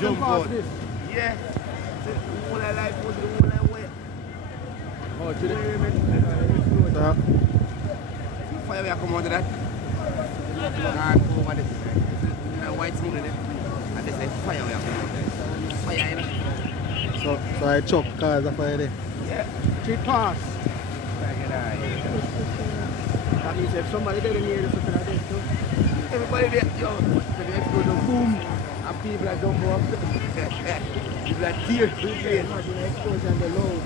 Jump out. Yeah. The whole of life was the whole of way. Oh, to the Fire will come out of that. And go over this. White smoke in it. And they say fire will come out of there. Fire in it. so I chuck cars of fire there. Yeah. Street pass. That means if somebody there near the something like this too. Everybody there, yo, so the explosion boom, and people are jump up. People are tears. Imagine the explosion, the load.